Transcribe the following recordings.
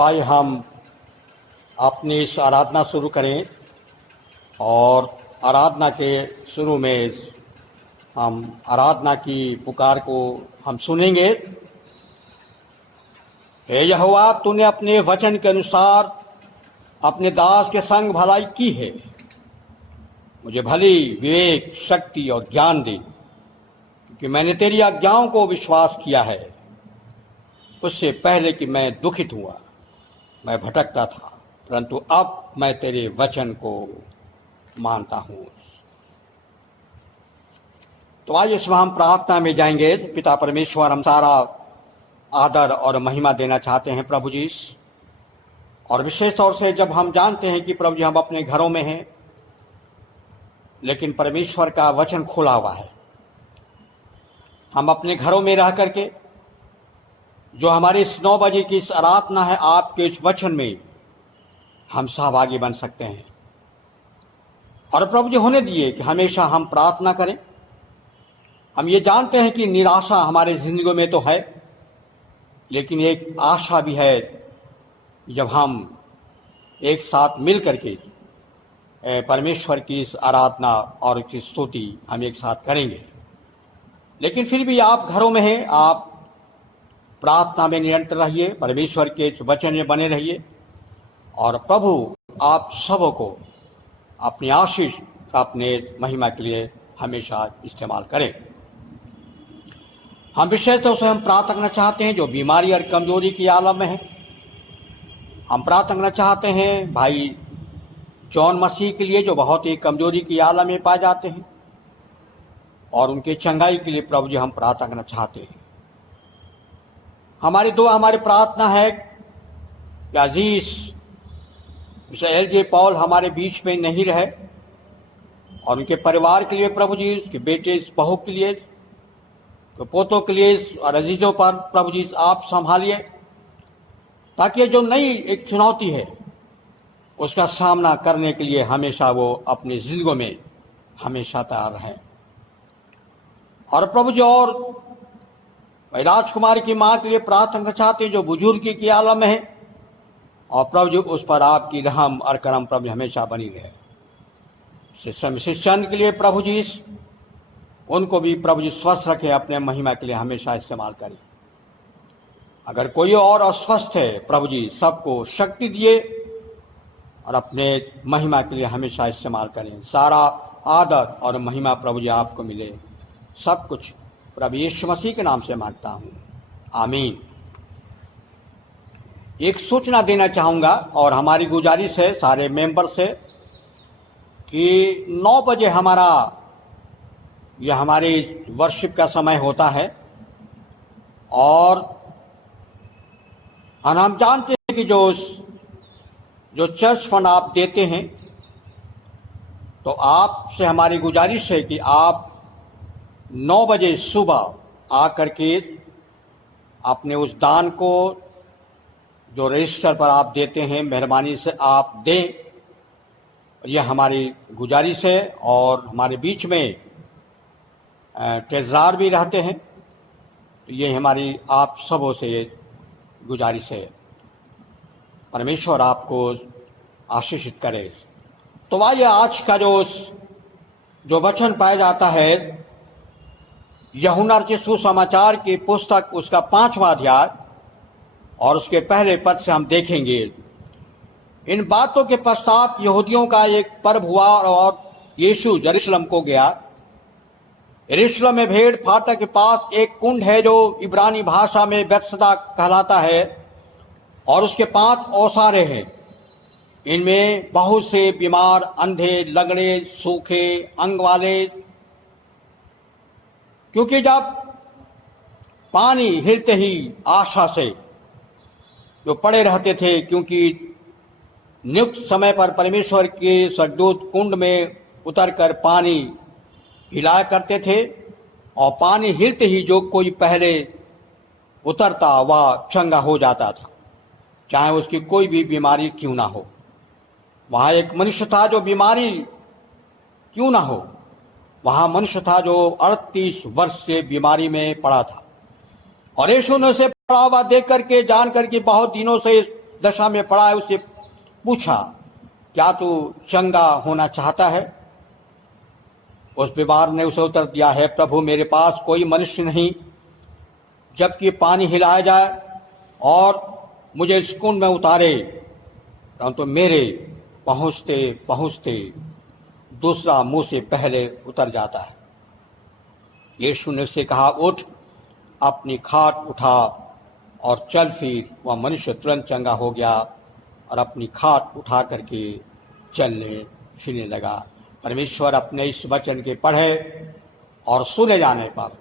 आइए हम अपनी इस आराधना शुरू करें और आराधना के शुरू में हम आराधना की पुकार को हम सुनेंगे। हे यहोवा, तूने अपने वचन के अनुसार अपने दास के संग भलाई की है। मुझे भली विवेक, शक्ति और ज्ञान दे, क्योंकि मैंने तेरी आज्ञाओं को विश्वास किया है। उससे पहले कि मैं दुखित हुआ, मैं भटकता था, परंतु अब मैं तेरे वचन को मानता हूं। तो आइए इसमें हम प्रार्थना में जाएंगे। पिता परमेश्वर, हम सारा आदर और महिमा देना चाहते हैं प्रभु जी, और विशेष तौर से जब हम जानते हैं कि प्रभु जी हम अपने घरों में हैं, लेकिन परमेश्वर का वचन खुला हुआ है। हम अपने घरों में रह करके जो हमारी इस 9 बजे की इस आराधना है, आपके इस वचन में हम सहभागी बन सकते हैं। और प्रभु जी होने दिए कि हमेशा हम प्रार्थना करें। हम ये जानते हैं कि निराशा हमारे जिंदगी में तो है, लेकिन एक आशा भी है जब हम एक साथ मिल करके परमेश्वर की इस आराधना और इसकी स्तुति हम एक साथ करेंगे। लेकिन फिर भी आप घरों में हैं, आप प्रार्थना में निरंतर रहिए, परमेश्वर के इस वचन में बने रहिए, और प्रभु आप सबों को अपनी आशीष, अपने महिमा के लिए हमेशा इस्तेमाल करें। हम विशेष तौर से हम प्रार्थना करना चाहते हैं जो बीमारी और कमजोरी की आलम में है। हम प्रार्थना करना चाहते हैं भाई जॉन मसीह के लिए, जो बहुत ही कमजोरी की आलम में पाए जाते हैं, और उनके चंगाई के लिए प्रभु जी हम प्रार्थना करना चाहते हैं। हमारी दुआ, हमारी प्रार्थना है कि अजीज एल.जे. पॉल हमारे बीच में नहीं रहे, और उनके परिवार के लिए प्रभु जी, उसके बेटे बहू के लिए, तो पोतों के लिए और अजीजों पर प्रभु जी आप संभालिए, ताकि जो नई एक चुनौती है उसका सामना करने के लिए हमेशा वो अपनी जिंदगी में हमेशा तैयार रहें। और प्रभु जी और राजकुमार की मां के लिए प्रार्थना करना चाहते हैं जो बुजुर्ग की आलम में है, और प्रभु जी उस पर आपकी रहम और करम प्रभु हमेशा बनी रहे। शिष्यन के लिए प्रभु जी उनको भी प्रभु जी स्वस्थ रखे, अपने महिमा के लिए हमेशा इस्तेमाल करें। अगर कोई और अस्वस्थ है, प्रभु जी सबको शक्ति दिए और अपने महिमा के लिए हमेशा इस्तेमाल करें। सारा आदर और महिमा प्रभु जी आपको मिले। सब कुछ प्रभु यीशु मसीह के नाम से मांगता हूं, आमीन। एक सूचना देना चाहूंगा और हमारी गुजारिश है सारे मेंबर से कि 9 बजे यह हमारे वर्शिप का समय होता है, और हम जानते हैं कि जो चर्च फंड आप देते हैं, तो आपसे हमारी गुजारिश है कि आप 9 बजे सुबह आकर के अपने उस दान को जो रजिस्टर पर आप देते हैं, मेहरबानी से आप दें। यह हमारी गुजारिश है, और हमारे बीच में ट्रेजरार भी रहते हैं, तो ये हमारी आप सबों से गुजारिश है। परमेश्वर आपको आशीषित करे। तो आइए आज का जो वचन पाया जाता है यूहन्ना रचित सुसमाचार की पुस्तक, उसका 5वां अध्याय और उसके पहले पद से हम देखेंगे। इन बातों के पश्चात यहूदियों का एक पर्व हुआ और यीशु यरूशलेम को गया। यरूशलेम में भेड़ फाटक के पास एक कुंड है जो इब्रानी भाषा में बैतसदा कहलाता है, और उसके 5 ओसारे हैं। इनमें बहुत से बीमार, अंधे, लंगड़े, सूखे अंग वाले, क्योंकि जब पानी हिलते ही आशा से जो पड़े रहते थे, क्योंकि नियुक्त समय पर परमेश्वर के स्वर्गदूत कुंड में उतरकर पानी हिलाया करते थे, और पानी हिलते ही जो कोई पहले उतरता वह चंगा हो जाता था, चाहे उसकी कोई भी बीमारी क्यों ना हो। वहां एक मनुष्य था जो बीमारी क्यों ना हो, वहां मनुष्य था जो 38 वर्ष से बीमारी में पड़ा था। और यीशु ने उसे पड़ा हुआ देख करके, जान करके बहुत दिनों से दशा में पड़ा है उससे पूछा, क्या तू चंगा होना चाहता है? उस बीमार ने उसे उत्तर दिया, है प्रभु, मेरे पास कोई मनुष्य नहीं जबकि पानी हिलाया जाए और मुझे इस कुंड में उतारे, परंतु मेरे पहुंचते पहुंचते दूसरा मुंह से पहले उतर जाता है। यीशु ने उससे कहा, उठ, अपनी खाट उठा और चल। फिर वह मनुष्य तुरंत चंगा हो गया और अपनी खाट उठा करके चलने फिरने लगा। परमेश्वर अपने इस वचन के पढ़े और सुने जाने पर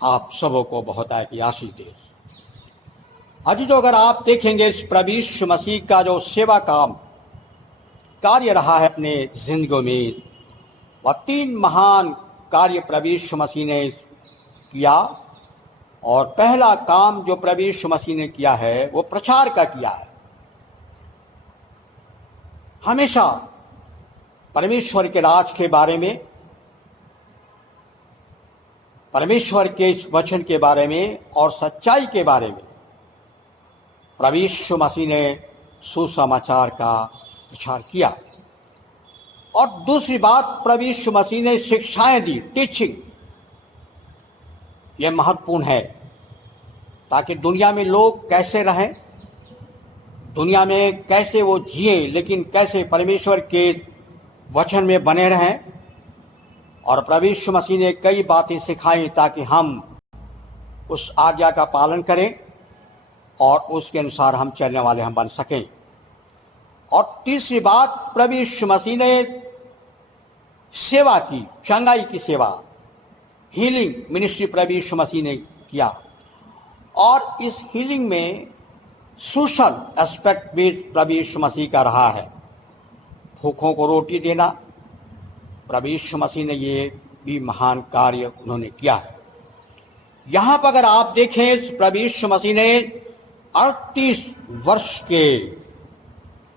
आप सबों को बहुत की आशीष दे। आज जो अगर आप देखेंगे इस प्रभु यीशु मसीह का जो सेवा काम कार्य रहा है अपने जिंदगी में, वह 3 महान कार्य प्रभु यीशु मसीह ने किया। और पहला काम जो प्रभु यीशु मसीह ने किया है वो प्रचार का किया है। हमेशा परमेश्वर के राज के बारे में, परमेश्वर के इस वचन के बारे में और सच्चाई के बारे में प्रभु यीशु मसीह ने सुसमाचार का प्रचार किया। और दूसरी बात, प्रभु यीशु मसीह ने शिक्षाएं दी, टीचिंग। यह महत्वपूर्ण है ताकि दुनिया में लोग कैसे रहें, दुनिया में कैसे वो जिए, लेकिन कैसे परमेश्वर के वचन में बने रहें। और प्रभु यीशु मसीह ने कई बातें सिखाई ताकि हम उस आज्ञा का पालन करें और उसके अनुसार हम चलने वाले हम बन सकें। और तीसरी बात, प्रभु यीशु मसीह ने सेवा की, चंगाई की सेवा, हीलिंग मिनिस्ट्री प्रभु यीशु मसीह ने किया। और इस हीलिंग में सोशल एस्पेक्ट भी प्रभु यीशु मसीह का रहा है। भूखों को रोटी देना, प्रभु यीशु मसीह ने ये भी महान कार्य उन्होंने किया है। यहां पर अगर आप देखें, प्रभु यीशु मसीह ने 38 वर्ष के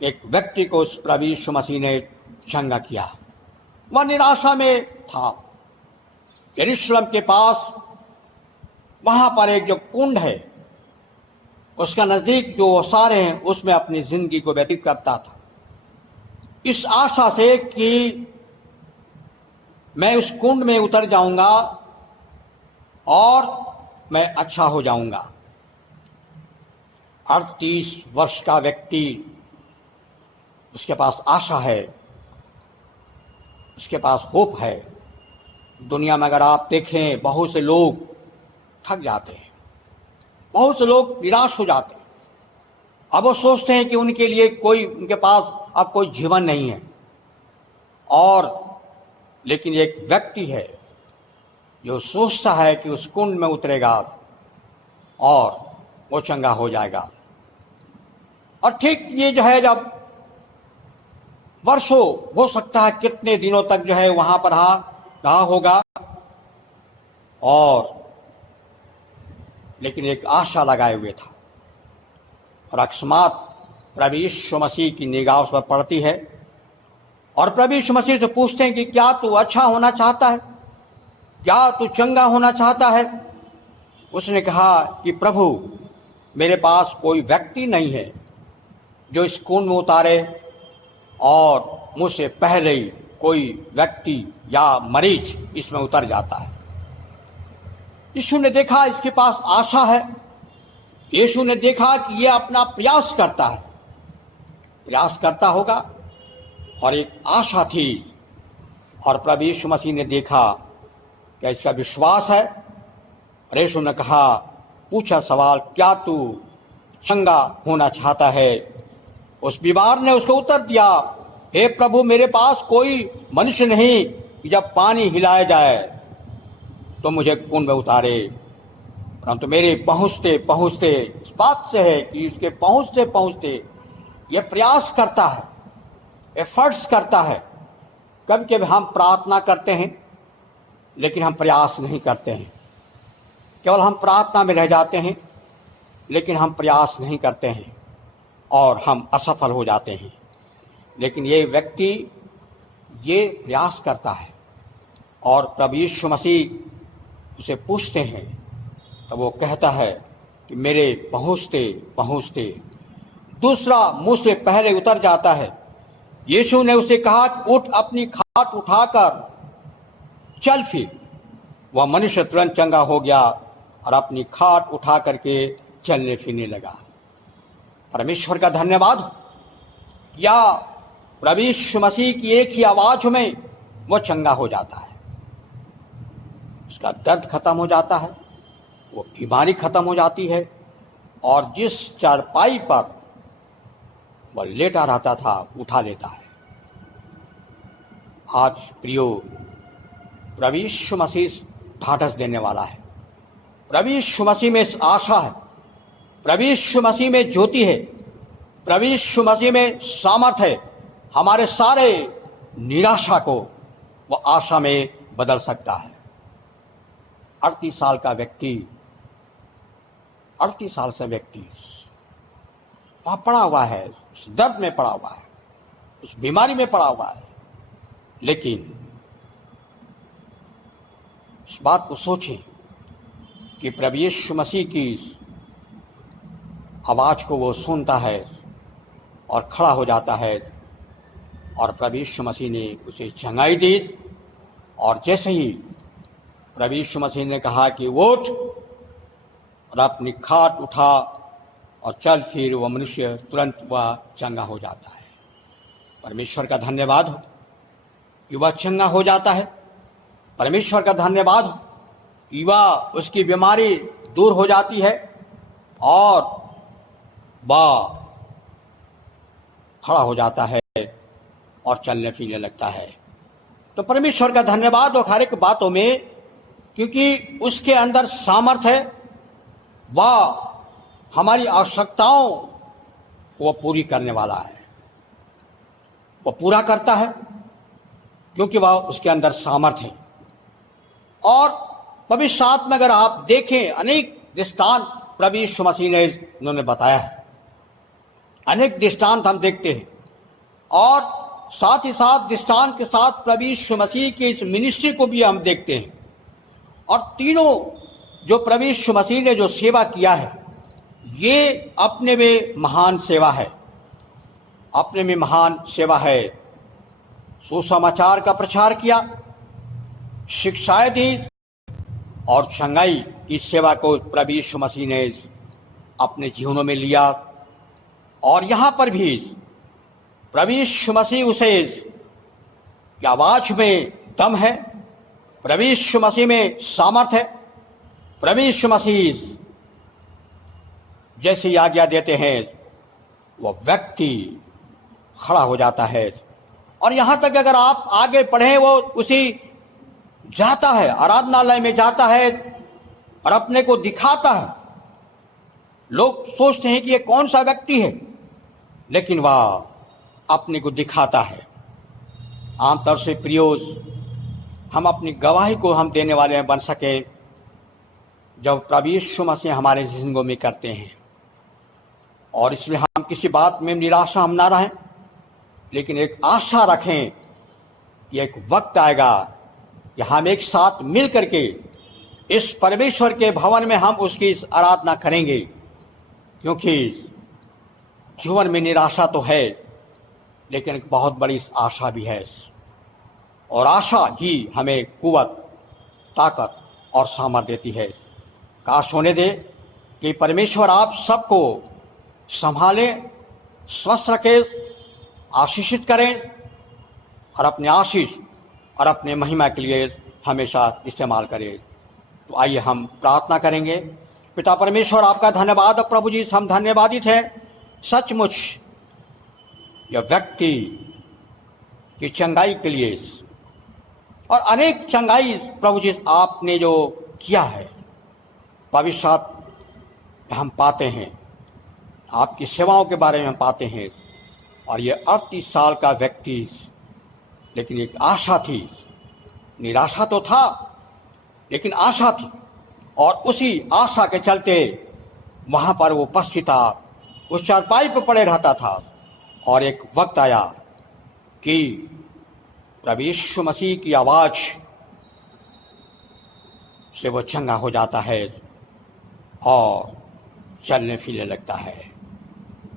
एक व्यक्ति को उस प्रभु यीशु मसीह ने चंगा किया। वह निराशा में था। यरूशलेम के पास वहां पर एक जो कुंड है उसका नजदीक जो सारे हैं उसमें अपनी जिंदगी को व्यतीत करता था, इस आशा से कि मैं उस कुंड में उतर जाऊंगा और मैं अच्छा हो जाऊंगा। 38 वर्ष का व्यक्ति, उसके पास आशा है, उसके पास होप है। दुनिया में अगर आप देखें, बहुत से लोग थक जाते हैं, बहुत से लोग निराश हो जाते हैं। अब वो सोचते हैं कि उनके लिए कोई, उनके पास अब कोई जीवन नहीं है। और लेकिन एक व्यक्ति है जो सोचता है कि उस कुंड में उतरेगा और वो चंगा हो जाएगा। और ठीक ये जो है, जब वर्षों, हो सकता है कितने दिनों तक जो है वहां पर रहा होगा, और लेकिन एक आशा लगाए हुए था। और अकस्मात प्रभु यीशु मसीह की निगाह उस पर पड़ती है और प्रभु यीशु मसीह से पूछते हैं कि क्या तू अच्छा होना चाहता है, क्या तू चंगा होना चाहता है? उसने कहा कि प्रभु, मेरे पास कोई व्यक्ति नहीं है जो इस कुंड में उतारे और मुझसे पहले ही कोई व्यक्ति या मरीज इसमें उतर जाता है। यीशु ने देखा इसके पास आशा है। यीशु ने देखा कि यह अपना प्रयास करता है, प्रयास करता होगा, और एक आशा थी। और प्रभु यीशु मसीह ने देखा कि इसका विश्वास है। और यीशु ने कहा, पूछा सवाल, क्या तू चंगा होना चाहता है? उस बीमार ने उसको उत्तर दिया, हे प्रभु, मेरे पास कोई मनुष्य नहीं कि जब पानी हिलाया जाए तो मुझे कुंड में उतारे, परंतु मेरे पहुंचते पहुंचते, इस बात से है कि उसके पहुंचते पहुंचते यह प्रयास करता है, एफर्ट्स करता है। कभी कभी हम प्रार्थना करते हैं लेकिन हम प्रयास नहीं करते हैं, केवल हम प्रार्थना में रह जाते हैं लेकिन हम प्रयास नहीं करते हैं और हम असफल हो जाते हैं। लेकिन ये व्यक्ति ये प्रयास करता है और प्रभु यीशु मसीह उसे पूछते हैं, तो वो कहता है कि मेरे पहुंचते पहुंचते दूसरा मुंह से पहले उतर जाता है। यीशु ने उसे कहा, उठ, अपनी खाट उठाकर चल फिर। वह मनुष्य तुरंत चंगा हो गया और अपनी खाट उठा करके चलने फिरने लगा। परमेश्वर का धन्यवाद। या प्रभु यीशु मसीह की एक ही आवाज में वो चंगा हो जाता है, उसका दर्द खत्म हो जाता है, वो बीमारी खत्म हो जाती है, और जिस चारपाई पर वह लेटा रहता था उठा लेता है। आज प्रियो, प्रभु यीशु मसीह ढाढ़स देने वाला है। प्रभु यीशु मसीह में आशा है, प्रभु यीशु मसीह में ज्योति है, प्रभु यीशु मसीह में सामर्थ है। हमारे सारे निराशा को वह आशा में बदल सकता है। 38 साल का व्यक्ति, 38 साल से व्यक्ति वहां पड़ा हुआ है, उस दर्द में पड़ा हुआ है, उस बीमारी में पड़ा हुआ है, लेकिन इस बात को सोचें कि प्रभु यीशु मसीह की आवाज को वो सुनता है और खड़ा हो जाता है, और प्रभु यीशु मसीह ने उसे चंगाई दी। और जैसे ही प्रभु यीशु मसीह ने कहा कि उठ और अपनी खाट उठा और चल फिर, वह मनुष्य तुरंत वह चंगा हो जाता है। परमेश्वर का धन्यवाद हो कि वह चंगा हो जाता है। परमेश्वर का धन्यवाद हो कि वह, उसकी बीमारी दूर हो जाती है और वह खड़ा हो जाता है और चलने फिरने लगता है। तो परमेश्वर का धन्यवाद हो हर एक बातों में, क्योंकि उसके अंदर सामर्थ्य है। वह हमारी आवश्यकताओं को पूरी करने वाला है, वह पूरा करता है, क्योंकि वह उसके अंदर सामर्थ्य है। और पवित्र शास्त्र में अगर आप देखें, अनेक दृष्टांत प्रभु यीशु मसीह ने उन्होंने बताया है, अनेक दृष्टांत हम देखते हैं, और साथ ही साथ दृष्टांत के साथ प्रभु यीशु मसीह की इस मिनिस्ट्री को भी हम देखते हैं। और तीनों जो प्रभु यीशु मसीह ने जो सेवा किया है, ये अपने में महान सेवा है, अपने में महान सेवा है। सुसमाचार का प्रचार किया, शिक्षाएं दी, और चंगाई की सेवा को प्रभु यीशु मसीह ने अपने जीवनों में लिया। और यहां पर भी प्रभु यीशु मसीह उसे की आवाज में दम है, प्रभु यीशु मसीह में सामर्थ्य है। प्रभु यीशु मसीह जैसी आज्ञा देते हैं, वह व्यक्ति खड़ा हो जाता है। और यहां तक अगर आप आगे पढ़ें, वो उसी जाता है, आराधनालय में जाता है और अपने को दिखाता है। लोग सोचते हैं कि ये कौन सा व्यक्ति है, लेकिन वह अपने को दिखाता है। आमतौर से प्रियोज, हम अपनी गवाही को हम देने वाले बन सके जब प्रभु यीशु मसीह हमारे जिंदगी में करते हैं। और इसलिए हम किसी बात में निराशा हम ना रहें, लेकिन एक आशा रखें कि एक वक्त आएगा कि हम एक साथ मिल करके इस परमेश्वर के भवन में हम उसकी आराधना करेंगे। क्योंकि जीवन में निराशा तो है, लेकिन एक बहुत बड़ी आशा भी है, और आशा ही हमें कुवत, ताकत और सामर्थ्य देती है। काश होने दे कि परमेश्वर आप सबको संभाले, स्वस्थ रखे, आशीषित करें, और अपने आशीष और अपने महिमा के लिए हमेशा इस्तेमाल करें। तो आइए हम प्रार्थना करेंगे। पिता परमेश्वर, आपका धन्यवाद। प्रभु जी, हम धन्यवादित हैं सचमुच यह व्यक्ति की चंगाई के लिए, और अनेक चंगाई प्रभु जी आपने जो किया है, भविष्य हम पाते हैं, आपकी सेवाओं के बारे में हम पाते हैं। और ये 38 साल का व्यक्ति, लेकिन एक आशा थी, निराशा तो था लेकिन आशा थी, और उसी आशा के चलते वहां पर वो उपस्थित था, उस चारपाई पर पड़े रहता था। और एक वक्त आया कि प्रभु यीशु मसीह की आवाज से वो चंगा हो जाता है और चलने फिरने लगता है।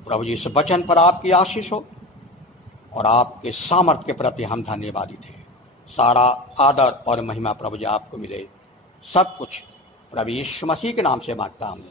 प्रभु जी, इस वचन पर आपकी आशीष हो और आपके सामर्थ्य के प्रति हम धन्यवादी थे। सारा आदर और महिमा प्रभु जी आपको मिले। सब कुछ प्रभु यीशु मसीह के नाम से मांगता हूँ,